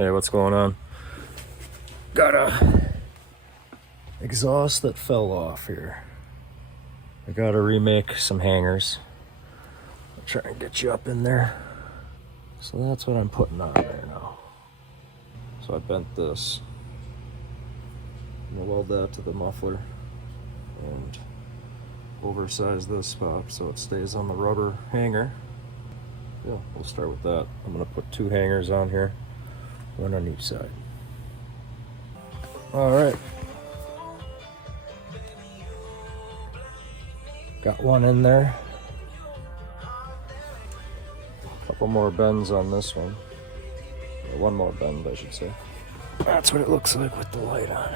Hey, what's going on? Got a exhaust that fell off here. I gotta remake some hangers. I'll try and get you up in there. So that's what I'm putting on there now. So I bent this. I'm gonna weld that to the muffler and oversize this spot so it stays on the rubber hanger. Yeah, we'll start with that. I'm gonna put 2 hangers on here, one on each side. All right. Got one in there. A couple more bends on this one. Or one more bend, I should say. That's what it looks like with the light on.